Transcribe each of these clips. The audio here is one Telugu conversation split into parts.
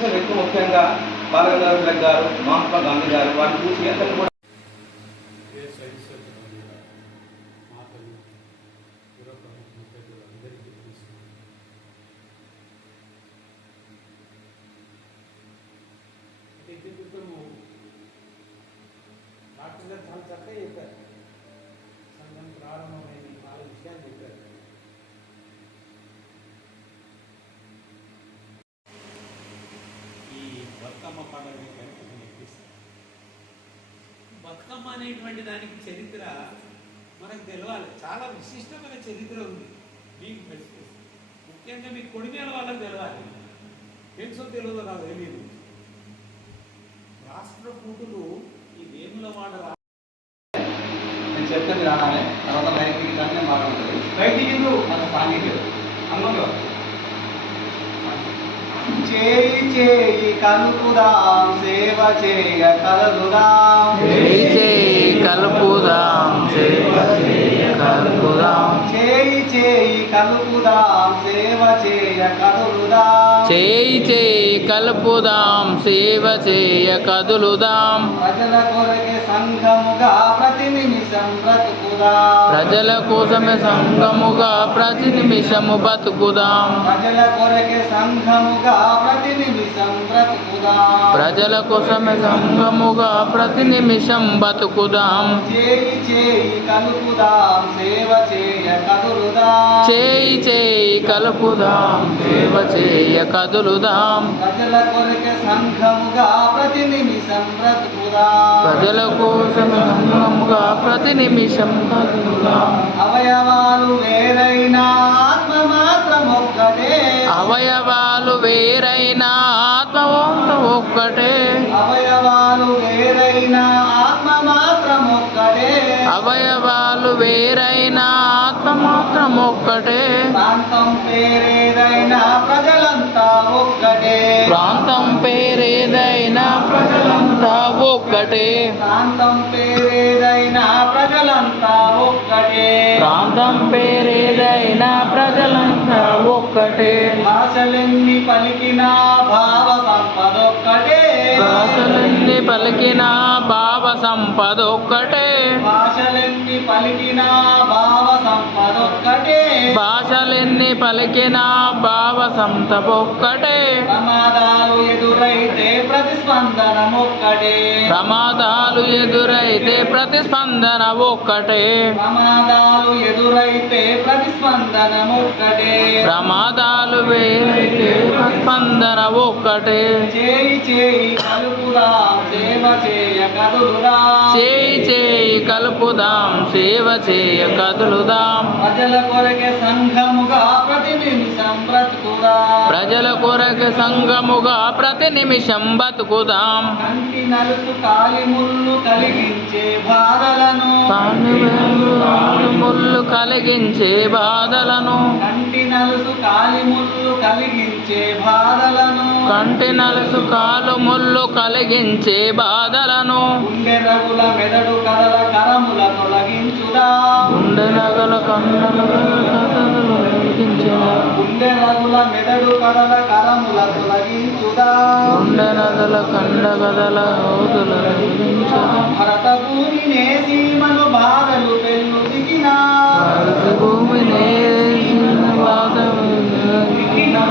చూసిన వ్యక్తి ముఖ్యంగా బాలగంగాధర తిలక్ గారు మహాత్మా గాంధీ గారు వారిని చూసి అతను కూడా డాక్టర్ గారు చాలా చక్కగా చెప్పారు. బతుకమ్మ అనేటువంటి దానికి చరిత్ర మనకు తెలవాలి. చాలా విశిష్టమైన చరిత్ర ఉంది. మీకు మెస్- ముఖ్యంగా మీ కొడిమేల వాళ్ళకి తెలవాలి. తెలుసో తెలియదో నాకు తెలియదు రాష్ట్రకూటులు ఈ వేములవాడ రా- నేను చెప్తే రావాలి తర్వాత బయటికి దాన్ని మాట్లాడుతుంది బయటికి మన సాంఘిక. అమ్మలో చేయి కలుపుదాం సేవ చేయ కలదుదాం చేయి చేయి కలుపుదాం సేవ చేయ కలుపుదాం. చేయి చేయి కలుపుదాం సేవ చేయ కదులుదాం. చేయి చేయి కలుపుదాం సేవ చేయ కదులుదాం. ప్రజల కొరకే సంఘముగా ప్రతి నిమిషం బ్రతుకుదాం ప్రజల కోసమే సంఘముగా ప్రతి నిమిషము బతుకుదాం ప్రజల కొరకే సంఘముగా ప్రతి నిమిషం బ్రతుకుదాం. ప్రజల కోసమే సంఘముగా ప్రతి నిమిషం బతుకుదాం చేయి చేయి కలుపుదాం సేవ చేయ కదులుదాం. చేయి చేయి కలుపుదాం సేవ చేయ కదులుదాం. ప్రజల కొరకే సంఘముగా ప్రతి నిమిషం బ్రతుకుదాం. ప్రజల కోసమే సంఘముగా ప్రతి నిమిషం అవయవాలు వేరైనా ఆత్మ మాత్రం ఒక్కటే అవయవాలు వేరైనా ఆత్మ ఒక్కటే. అవయవాలు వేరైనా ఆత్మ మాత్రం ఒక్కటే అవయవాలు వేరైనా ఆత్మ మాత్రం ఒక్కటే. ప్రాంతం పేరేదైనా ప్రజలంతా ఒక్కటే. ప్రాంతం పేరేదైనా ప్రజలంతా ఒక్కటే. ప్రాంతం పేరేదైనా ప్రజలంతా ఒక్కటే. ప్రాంతం పేరేదైనా ప్రజలంతా ఒక్కటే. భాషలెన్ని పలికినా భావ సంపదొక్కటే. భాషలన్నీ పలికిన భావ సంపద ఒక్కటే భాషలెన్ని పలికినా భావ సంపదొక్కటే. భాషలెన్ని పలికిన భావ సంతప ఒక్కటే ప్రమాదాలు ఎదురైతే ప్రతిస్పందన ఒక్కటే. ప్రమాదాలు ఎదురైతే ప్రతిస్పందన ఒక్కటే. ప్రమాదాలు ఎదురైతే ప్రతిస్పందన ఒక్కటే. ప్రమాదాలు వేరైతే స్పందన ఒక్కటే. చేయి చేయి కలుపుదాం సేవ చేయ కదులుదాం. చేయి చేయి కలుపుదాం సేవ చేయ కదులుదాం. ప్రజల కొరకే బ్రతుకుదాం ప్రజల కొరకు సంఘముగా ప్రతి నిమిషం బతుకుదాం. కంటి నలుసు కాలి ముళ్ళు కలిగించే బాధలను. కంటి నలుసు కాలి ముళ్ళు కలిగించే బాధలను. కంటి నలుసు కాలు ముళ్ళు కలిగించే బాధలను. గుండె రగుల మెదడు కదల కరముల తొలగించుదా. గుండె నగల కన్నులు రగుల మెదడు కదల కరముల తొలగించుదా గుండె నగల కండ గదల ఓదుల వెలిగించిన భరత భూమి నేసీమను బాధలు పెళ్ళు దిగినా భారత భూమి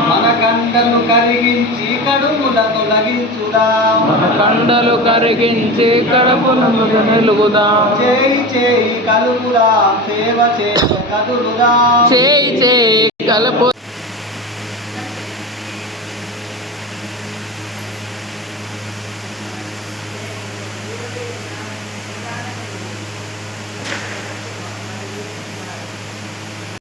మన కండలు కరిగించి కడుముల తొలగించుదా మన కండలు కరిగించి కడుపులను నిలుగుదాం చేయి చేయి కలుగుదా సేవ చేయ కదులుదా. చేయి చేయి కలుపు